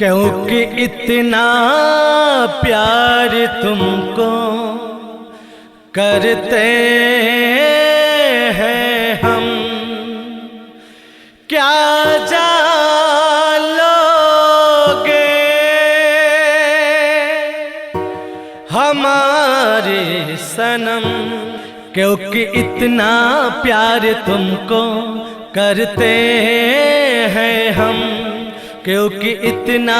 क्योंकि इतना प्यार तुमको करते हैं हम, क्या जान लोगे हमारे सनम। क्योंकि इतना प्यार तुमको करते हैं हम, क्योंकि इतना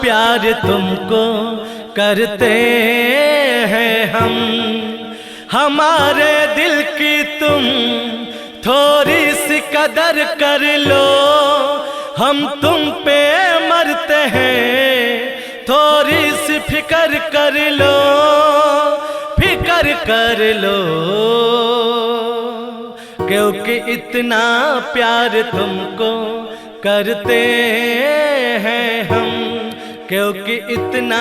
प्यार तुमको करते हैं हम। हमारे दिल की तुम थोड़ी सी कदर कर लो, हम तुम पे मरते हैं, थोड़ी सी फिक्र कर लो, फिक्र कर लो। क्योंकि इतना प्यार तुमको करते हैं हम, क्योंकि इतना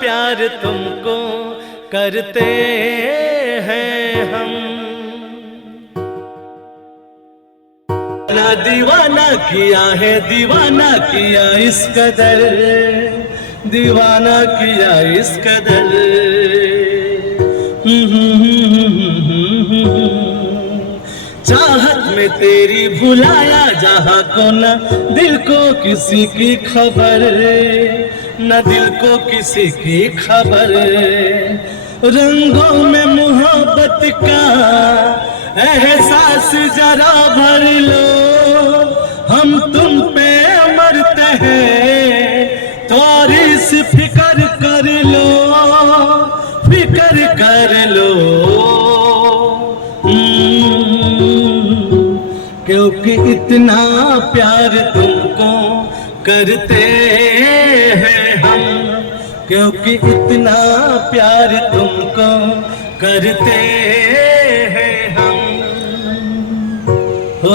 प्यार तुमको करते हैं हम। ना दीवाना किया है, दीवाना किया इस कदर, दीवाना किया इस कदर। चाहत में तेरी भुलाया जहाँ को न दिल को किसी की खबर, न दिल को किसी की खबर। रंगों में मोहब्बत का एहसास जरा भर लो, हम तुम पे मरते हैं, थोड़ी सी फिक्र कर लो, फिक्र कर लो। क्योंकि इतना प्यार तुमको करते हैं हम, क्योंकि इतना प्यार तुमको करते हैं हम। हो